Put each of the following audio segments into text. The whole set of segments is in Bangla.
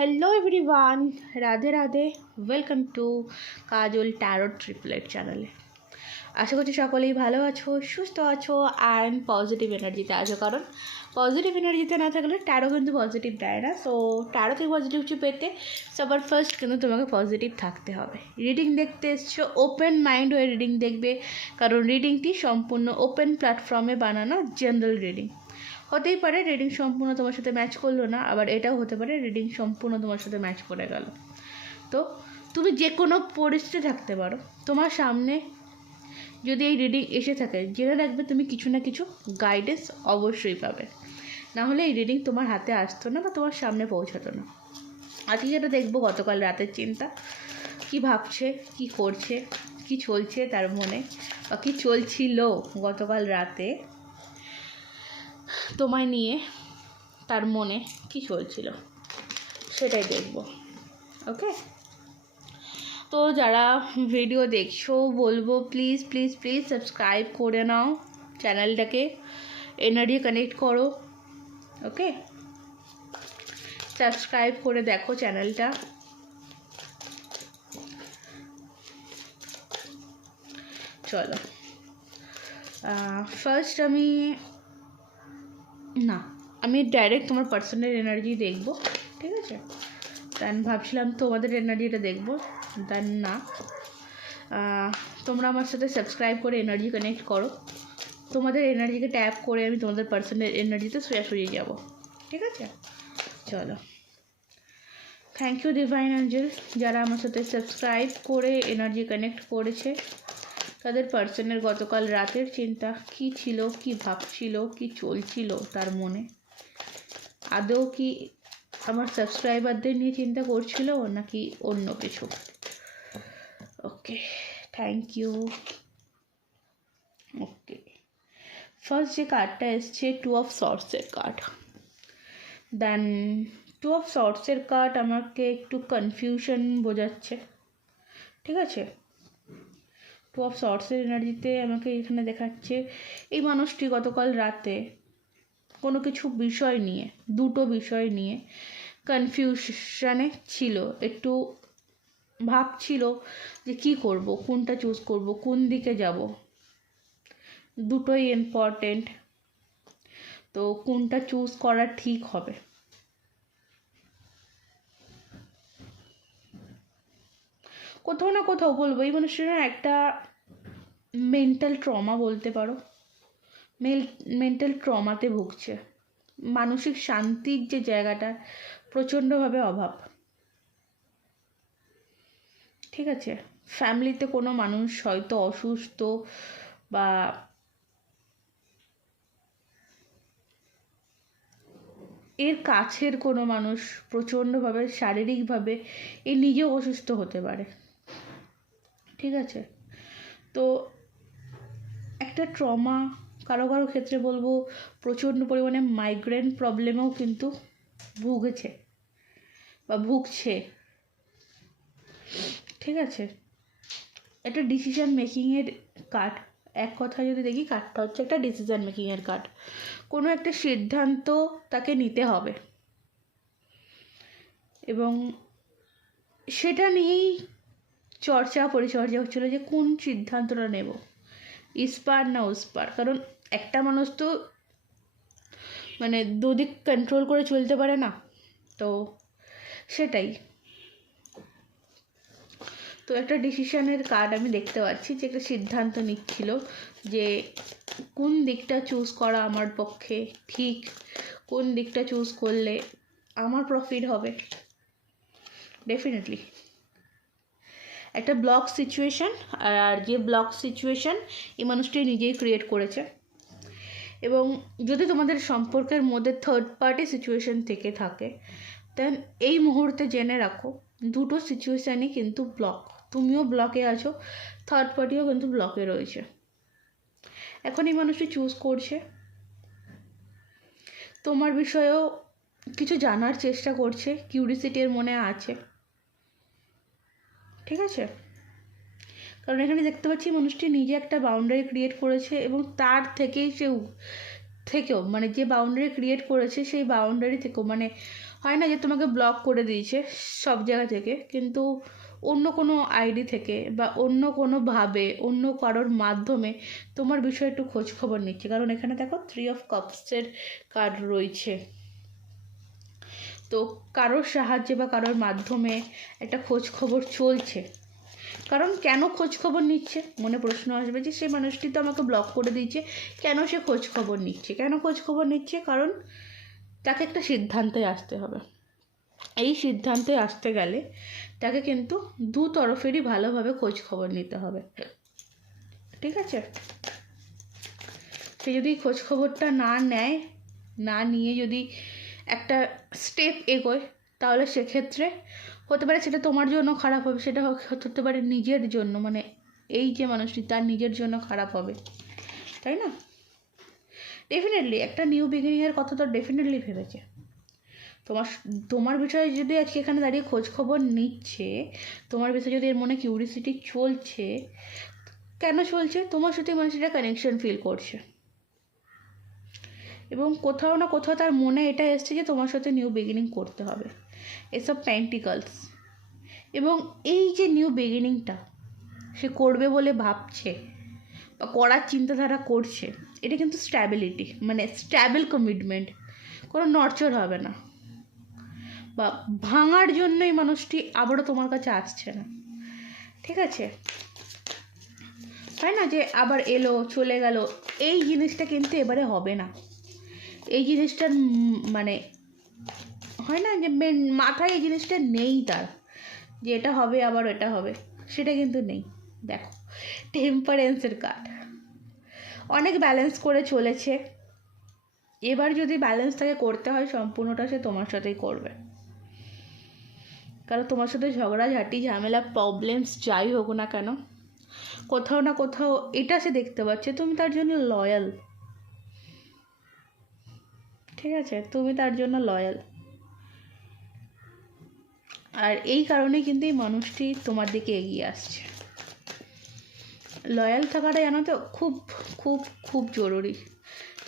Hello everyone, Radhe Radhe. Welcome to Kajal tarot triplet চ্যানেলে। আশা করছি সকলেই ভালো আছো, সুস্থ আছো অ্যান্ড পজিটিভ এনার্জিতে আছো। কারণ পজিটিভ এনার্জিতে না থাকলে ট্যারো কিন্তু পজিটিভ দেয় না। সো ট্যারোতে পজিটিভ পেতে সবার ফার্স্ট কিন্তু তোমাকে পজিটিভ থাকতে হবে। রিডিং দেখতে এসছো, ওপেন মাইন্ড হয়ে রিডিং দেখবে, কারণ রিডিংটি সম্পূর্ণ ওপেন প্ল্যাটফর্মে বানানো জেনারেল রিডিং। হতেই পারে রিডিং সম্পূর্ণ তোমার সাথে ম্যাচ করলো না, আবার এটাও হতে পারে রিডিং সম্পূর্ণ তোমার সাথে ম্যাচ করে গেল। তো তুমি যে কোনো পরিস্থিতি থাকতে পারো, তোমার সামনে যদি এই রিডিং এসে থাকে জেনে রাখবে তুমি কিছু না কিছু গাইডেন্স অবশ্যই পাবে, নাহলে এই রিডিং তোমার হাতে আসতো না বা তোমার সামনে পৌঁছাতো না। আজকে যেটা দেখবো গতকাল রাতের চিন্তা, কি ভাবছে, কি করছে, কি চলছে তার মনে, বা কী চলছিল গতকাল রাতে তোমায় নিয়ে, তার মনে কি চলছিল সেটাই দেখব। ওকে, তো যারা ভিডিও দেখছো বলবো প্লিজ প্লিজ প্লিজ সাবস্ক্রাইব করে নাও চ্যানেলটাকে, এনার্জি কানেক্ট করো। ওকে, সাবস্ক্রাইব করে দেখো চ্যানেলটা। চলো ফার্স্ট আমি ডাইরেক্ট তোমার পার্সোনাল এনার্জি দেখবো, ঠিক আছে? দেন ভাবছিলাম তোমাদের এনার্জিটা দেখবো, দেন না, তোমরা আমার সাথে সাবস্ক্রাইব করে এনার্জি কানেক্ট করো। তোমাদের এনার্জিকে ট্যাপ করে আমি তোমাদের পার্সোনাল এনার্জিতে সোজাসুজি যাব, ঠিক আছে? চলো, থ্যাংক ইউ ডিভাইন অ্যাঞ্জেল, যারা আমার সাথে সাবস্ক্রাইব করে এনার্জি কানেক্ট করেছে। তাদের পার্সনের গতকাল রাতের চিন্তা কি ছিল, কি ভাবছিল, কি চলছিল তার মনে, আদৌ কি আমার সাবস্ক্রাইবারদের নিয়ে চিন্তা করছিল নাকি অন্য কিছু। Okay, thank you. Okay, first যে কার্ডটা এসছে টু অফ সর্টসের কার্ড। দেন টু অফ সর্টসের কার্ড আমাকে একটু কনফিউশন বোঝাচ্ছে, ঠিক আছে? টু অফ সর্টসের এনার্জিতে আমাকে এখানে দেখাচ্ছে এই মানুষটি গতকাল রাতে কোনো কিছু বিষয় নিয়ে, দুটো বিষয় নিয়ে কনফিউশনে ছিল, একটু ভাবছিল যে কি করব, কোনটা চুজ করব, কোন দিকে যাব। দুটোই ইম্পর্টেন্ট, তো কোনটা চুজ করা ঠিক হবে। কোথাও না কোথাও বলবো এই মানুষের একটা মেন্টাল ট্রমা বলতে পারো, মেন্টাল ট্রমাতে ভুগছে। মানসিক শান্তির যে জায়গাটা প্রচণ্ডভাবে অভাব, ঠিক আছে? ফ্যামিলিতে কোনো মানুষ হয়তো অসুস্থ, বা এর কাছের কোনো মানুষ প্রচণ্ডভাবে শারীরিকভাবে এ নিজেও অসুস্থ হতে পারে, ঠিক আছে? তো একটা ট্রমা, কারো কারো ক্ষেত্রে বলবো প্রচণ্ড পরিমাণে মাইগ্রেন প্রবলেমেও কিন্তু ভুগেছে বা ভুগছে, ঠিক আছে? একটা ডিসিশান মেকিংয়ের কার্ড, এক কথা যদি দেখি কার্ডটা হচ্ছে একটা ডিসিশান মেকিংয়ের কার্ড। কোনো একটা সিদ্ধান্ত তাকে নিতে হবে এবং সেটা নিয়েই পরিচর্যা হচ্ছিলো যে কোন সিদ্ধান্তটা নেব, ইস্পার না উস্পার। কারণ একটা মানুষ তো মানে দুদিক কন্ট্রোল করে চলতে পারে না, তো সেটাই। তো একটা ডিসিশনের কার্ড আমি দেখতে পাচ্ছি যে একটা সিদ্ধান্ত নিচ্ছিল যে কোন দিকটা চুজ করা আমার পক্ষে ঠিক, কোন দিকটা চুজ করলে আমার প্রফিট হবে। ডেফিনেটলি একটা ব্লক সিচুয়েশান, আর যে ব্লক সিচুয়েশান এই মানুষটি নিজেই ক্রিয়েট করেছে। এবং যদি তোমাদের সম্পর্কের মধ্যে থার্ড পার্টি সিচুয়েশান থেকে থাকে, দেন এই মুহূর্তে জেনে রাখো দুটো সিচুয়েশানই কিন্তু ব্লক। তুমিও ব্লকে আছো, থার্ড পার্টিও কিন্তু ব্লকে রয়েছে। এখন এই মানুষটি চুজ করছে, তোমার বিষয়েও কিছু জানার চেষ্টা করছে, কিউরিসিটি এর মনে আছে, ঠিক আছে? কারণ এখানে দেখতে পাচ্ছি মানুষটি নিজে একটা বাউন্ডারি ক্রিয়েট করেছে এবং তার থেকেও মানে যে বাউন্ডারি ক্রিয়েট করেছে সেই বাউন্ডারি থেকেও মানে হয় না যে তোমাকে ব্লক করে দিয়েছে সব জায়গা থেকে, কিন্তু অন্য কোনো আইডি থেকে বা অন্য কোনোভাবে অন্য কারোর মাধ্যমে তোমার বিষয়ে একটু খোঁজ খবর নিচ্ছে। কারণ এখানে দেখো 3 অফ কাপসের কার্ড রয়েছে। তো কারোর সাহায্যে বা কারোর মাধ্যমে একটা খোঁজ খবর চলছে। কারণ কেন খোঁজ খবর নিচ্ছে, মনে প্রশ্ন আসবে যে সেই মানুষটি তো আমাকে ব্লক করে দিয়েছে, কেন সে খোঁজ খবর নিচ্ছে? কেন খোঁজ খবর নিচ্ছে? কারণ তাকে একটা সিদ্ধান্তে আসতে হবে। এই সিদ্ধান্তে আসতে গেলে তাকে কিন্তু দু তরফেরই ভালোভাবে খোঁজ খবর নিতে হবে, ঠিক আছে? সে যদি খোঁজ খবরটা না নেয়, না নিয়ে যদি একটা স্টেপ এগোয়, তাহলে সেক্ষেত্রে হতে পারে সেটা তোমার জন্য খারাপ হবে, সেটা হতে পারে নিজের জন্য, মানে এই যে মানুষটি তার নিজের জন্য খারাপ হবে, তাই না? ডেফিনেটলি একটা নিউ বিগিনিংয়ের কথা তো ডেফিনেটলি ভেবেছে। তোমার বিষয়ে যদি আজকে এখানে দাঁড়িয়ে খোঁজ খবর নিচ্ছে, তোমার বিষয়ে যদি এর মনে কিউরিসিটি চলছে, কেন চলছে? তোমার সাথে মানুষটা কানেকশন ফিল করছে, এবং কোথাও না কোথাও তার মনে এটা এসছে যে তোমার সাথে নিউ বিগিনিং করতে হবে, এসব পেন্টিকলস। এবং এই যে নিউ বিগিনিংটা সে করবে বলে ভাবছে বা করার চিন্তাধারা করছে, এটা কিন্তু স্ট্যাবিলিটি, মানে স্ট্যাবল কমিটমেন্ট, কোনো নড়চড় হবে না, বা ভাঙার জন্য এই মানুষটি আবারও তোমার কাছে আসছে না, ঠিক আছে? হয় না যে আবার এলো চলে গেল, এই জিনিসটা কিন্তু এবারে হবে না। এই জিনিসটার মানে হয় না যে মাথায় এই জিনিসটা নেই তার, যে এটা হবে আবার এটা হবে, সেটা কিন্তু নেই। দেখো টেম্পারেন্সের কার্ড, অনেক ব্যালেন্স করে চলেছে, এবার যদি ব্যালেন্স তাকে করতে হয় সম্পূর্ণটা সে তোমার সাথেই করবে। কারণ তোমার সাথে ঝগড়াঝাটি ঝামেলা প্রবলেমস যাই হোক না কেন, কোথাও না কোথাও এটা সে দেখতে পাচ্ছে তুমি তার জন্য লয়াল, ঠিক আছে? তুমি তার জন্য লয়াল। আর এই কারণে কিন্তু এই মানুষটি তোমার দিকে এগিয়ে আসছে। লয়াল থাকাটা জানো তো খুব খুব খুব জরুরি,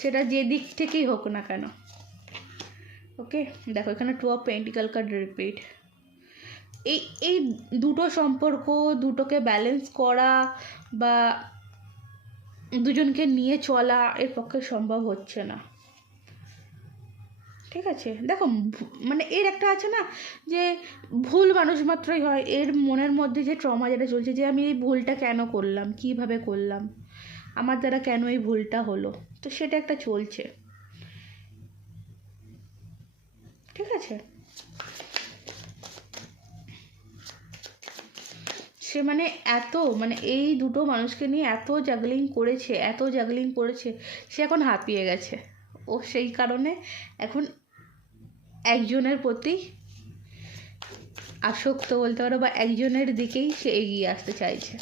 সেটা যে দিক থেকেই হোক না কেন। ওকে, দেখো এখানে 2 অফ পেন্টিকল কার্ড রিপিট। এই দুটো সম্পর্ক, দুটোকে ব্যালেন্স করা বা দুজনকে নিয়ে চলা এর পক্ষে সম্ভব হচ্ছে না, ঠিক আছে? দেখো মানে এর একটা আছে না যে ভুল মানুষ মাত্রই হয়, এর মনের মধ্যে যে ট্রমা যেটা চলছে, যে আমি এই ভুলটা কেন করলাম, কিভাবে করলাম, আমার দ্বারা কেন এই ভুলটা হলো, তো সেটা একটা চলছে, ঠিক আছে? সে মানে এত মানে এই দুটো মানুষকে নিয়ে এত জাগলিং করেছে, সে এখন হাঁপিয়ে গেছে। ও সেই কারণে এখন একজনের প্রতি আসক্ত বলতে পারো, বা একজনের দিকেই সে এগিয়ে আসতে চাইছে।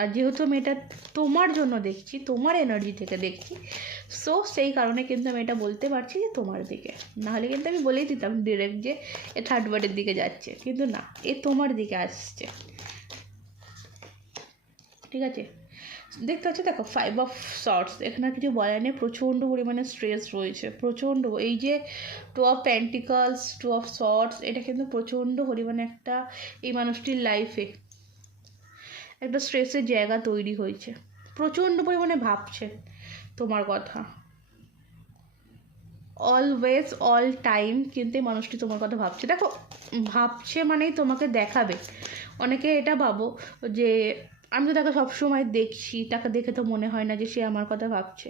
আর যেহেতু আমি এটা তোমার জন্য দেখছি, তোমার এনার্জি থেকে দেখছি, সো সেই কারণে কিন্তু আমি এটা বলতে পারছি যে তোমার দিকে, নাহলে কিন্তু আমি বলেই দিতাম ডিরেক্ট যে এ থার্ড বার্ডের দিকে যাচ্ছে, কিন্তু না, এ তোমার দিকে আসছে, ঠিক আছে? দেখতে পাচ্ছ, দেখো 5 অফ সর্টস, এখানে কিছু বলার নেই, প্রচণ্ড পরিমাণে স্ট্রেস রয়েছে, প্রচণ্ড। এই যে 2 অফ পেন্টিকলস, 2 অফ সর্টস, এটা কিন্তু প্রচণ্ড পরিমাণে একটা এই মানুষটির লাইফে একটা স্ট্রেসের জায়গা তৈরি হয়েছে, প্রচণ্ড পরিমাণে ভাবছে তোমার কথা, অলওয়েজ অল টাইম কিন্তু এই মানুষটি তোমার কথা ভাবছে। দেখো ভাবছে মানেই তোমাকে দেখাবে। অনেকে এটা ভাবো যে আমি তো তাকে সবসময় দেখছি, তাকে দেখে তো মনে হয় না যে সে আমার কথা ভাবছে।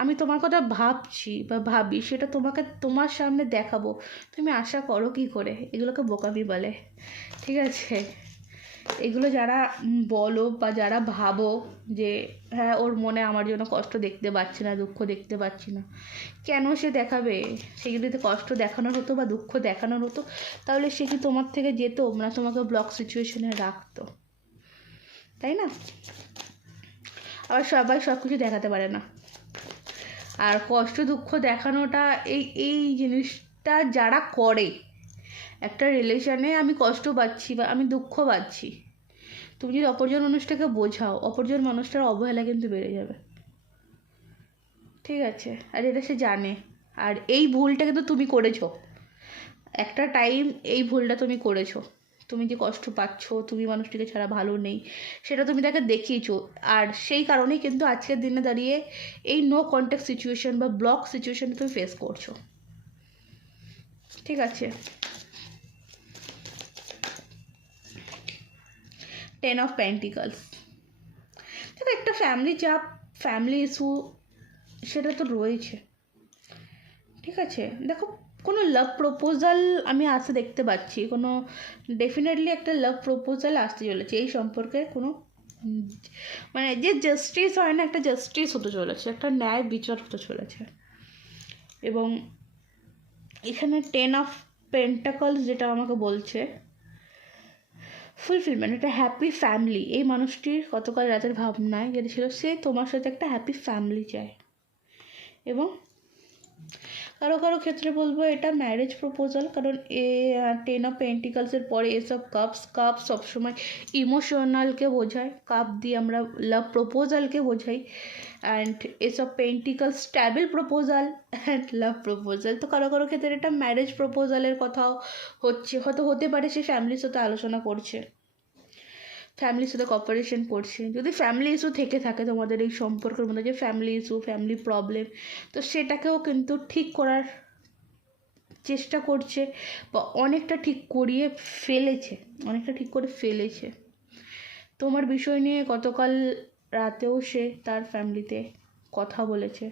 আমি তোমার কথা ভাবছি বা ভাবি, সেটা তোমাকে তোমার সামনে দেখাবো, তুমি আশা করো কী করে? এগুলোকে বোকামি বলে, ঠিক আছে? এগুলো যারা বলো বা যারা ভাবো যে হ্যাঁ ওর মনে আমার জন্য কষ্ট দেখতে পাচ্ছি না, দুঃখ দেখতে পাচ্ছি না, কেন সে দেখাবে? সে যদি কষ্ট দেখানোর হতো বা দুঃখ দেখানোর হতো, তাহলে সে কি তোমার থেকে যেত না, তোমাকে ব্লক সিচুয়েশনে রাখতো, তাই না? আবার সবাই সব কিছু দেখাতে পারে না, আর কষ্ট দুঃখ দেখানোটা এই জিনিসটা যারা করে, একটা রিলেশনে আমি কষ্ট পাচ্ছি বা আমি দুঃখ পাচ্ছি, তুমি যদি অপরজন মানুষটাকে বোঝাও, অপরজন মানুষটার অবহেলা কিন্তু বেড়ে যাবে, ঠিক আছে? আর এটা সে জানে, আর এই ভুলটা কিন্তু তুমি করেছো, একটা টাইম এই ভুলটা তুমি করেছো। তুমি যে কষ্ট পাচ্ছ, তুমি মানুষটিকে ছাড়া ভালো নেই, সেটা তুমি তাকে দেখিয়েছো। আর সেই কারণেই কিন্তু আজকের দিনে দাঁড়িয়ে এই নো কন্ট্যাক্ট সিচুয়েশন বা ব্লক সিচুয়েশন তুমি ফেস করছো। ঠিক আছে, 10 অফ পেন্টিকলস। দেখো একটা ফ্যামিলি চাপ, ফ্যামিলি ইস্যু সেটা তো রয়েছে। ঠিক আছে, দেখো কোনো লাভ প্রপোজাল আমি আসতে দেখতে পাচ্ছি, কোনো ডেফিনেটলি একটা লাভ প্রপোজাল আসতে চলেছে এই সম্পর্কে। কোনো মানে যে জাস্টিস হয় না, একটা জাস্টিস হতে চলেছে, একটা ন্যায় বিচার হতে চলেছে। এবং এখানে 10 অফ পেন্টাকলস যেটা আমাকে বলছে ফুলফিলমেন্ট, একটা হ্যাপি ফ্যামিলি। এই মানুষটির গতকাল রাতের ভাবনায় যেটা ছিল, সে তোমার সাথে একটা হ্যাপি ফ্যামিলি চায়। এবং কারো কারো ক্ষেত্রে বলবো এটা ম্যারেজ প্রপোজাল, কারণ 10 অফ পেন্টিকলসের পরে এসব কাপ সবসময় ইমোশনালকে বোঝায়, কাপ দিয়ে আমরা লাভ প্রপোজালকে বোঝাই। অ্যান্ড এসব pentacles stable proposal and love proposal. তো কারো কারো ক্ষেত্রে এটা ম্যারেজ প্রপোজালের কথাও হচ্ছে, হয়তো হতে পারে সে ফ্যামিলির সাথে আলোচনা করছে, ফ্যামিলির সাথে কপারেশন করছে। যদি ফ্যামিলি ইস্যু থেকে থাকে তোমাদের এই সম্পর্কের মধ্যে, যে ফ্যামিলি ইস্যু, ফ্যামিলি প্রবলেম, তো সেটাকেও কিন্তু ঠিক করার চেষ্টা করছে, বা অনেকটা ঠিক করিয়ে ফেলেছে, অনেকটা ঠিক করে ফেলেছে। তোমার বিষয় নিয়ে গতকাল রাতেও সে তার ফ্যামিলিতে কথা বলেছে।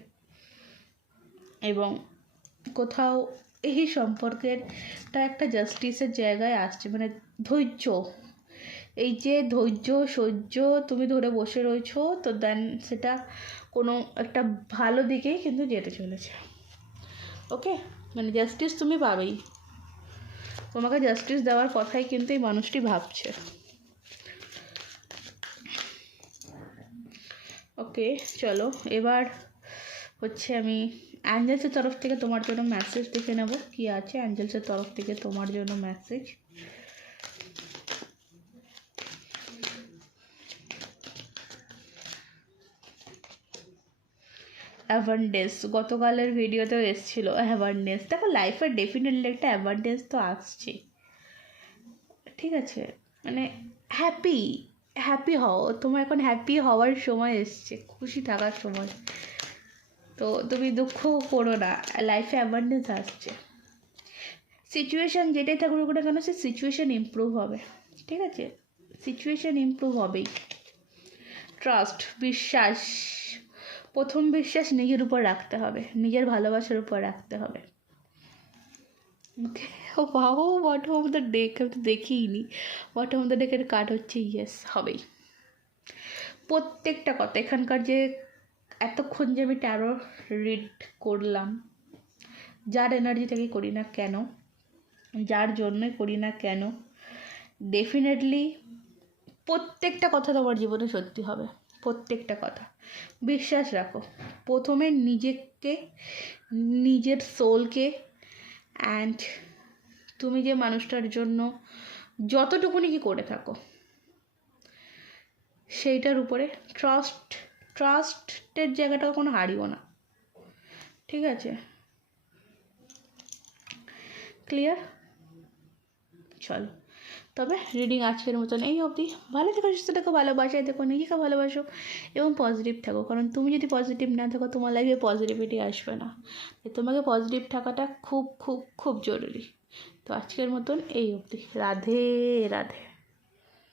এবং কোথাও এই সম্পর্কেরটা একটা জাস্টিসের জায়গায় আসছে, মানে ধৈর্য, এই যে ধৈর্য সহ্য তুমি ধরে বসে রয়েছো, তো দেন সেটা কোনো একটা ভালো দিকেই কিন্তু যেতে চলেছে। ওকে, মানে জাস্টিস তুমি পাবেই, তোমাকে জাস্টিস দেওয়ার কথাই কিন্তু এই মানুষটি ভাবছে। ওকে চলো, এবার হচ্ছে আমি অ্যাঞ্জেলসের তরফ থেকে তোমার জন্য মেসেজ দেখে নেব কি আছে অ্যাঞ্জেলসের তরফ থেকে তোমার জন্য মেসেজ। অ্যাভান্ডেন্স গতকালের ভিডিওতেও এসেছিল, অ্যাভান্ডেন্স। দেখো লাইফে ডেফিনেটলি একটা অ্যাভান্ডেন্স তো আসছে। ঠিক আছে, মানে হ্যাপি হ্যাপি হও, তোমার এখন হ্যাপি হওয়ার সময় এসছে, খুশি থাকার সময়। তো তুমি দুঃখ করো না, লাইফে অ্যাভান্ডেন্স আসছে। সিচুয়েশান যেটাই থাকুক না কেন, সে সিচুয়েশান ইমপ্রুভ হবে। ঠিক আছে, সিচুয়েশান ইমপ্রুভ হবেই। ট্রাস্ট, বিশ্বাস, প্রথম বিশ্বাস নিজের উপর রাখতে হবে, নিজের ভালোবাসার উপর রাখতে হবে। ওকে, ও বাহু বটম অফ দ্য ডেক, আমি তো দেখিইনি। বটম অফ দ্য ডেকের কার্ড হচ্ছে ইয়েস, হবেই। প্রত্যেকটা কথা এখানকার যে এতক্ষণ যে আমি ট্যারো রিড করলাম, যার এনার্জি থেকে করি না কেন, যার জন্যই করি না কেন, ডেফিনেটলি প্রত্যেকটা কথা তোমার জীবনে সত্যি হবে, প্রত্যেকটা কথা। বিশ্বাস রাখো, প্রথমে নিজেকে, নিজের সোলকে, অ্যান্ড তুমি যে মানুষটার জন্য যতটুকুনি কি করে থাকো সেইটার উপরে ট্রাস্টের জায়গাটা কোনো হারিও না। ঠিক আছে, ক্লিয়ার? চলো তবে রিডিং আজকের মতন এই অবধি। ভালো থেকো, সুস্থ থেকো, ভালোবাসায় থেকো, নিজেকে ভালোবাসো এবং পজিটিভ থাকো। কারণ তুমি যদি পজিটিভ না থাকো, তোমার লাইফে পজিটিভিটি আসবে না। তোমাকে পজিটিভ থাকাটা খুব খুব খুব জরুরি। তো আজকের মতন এই অবধি। রাধে রাধে।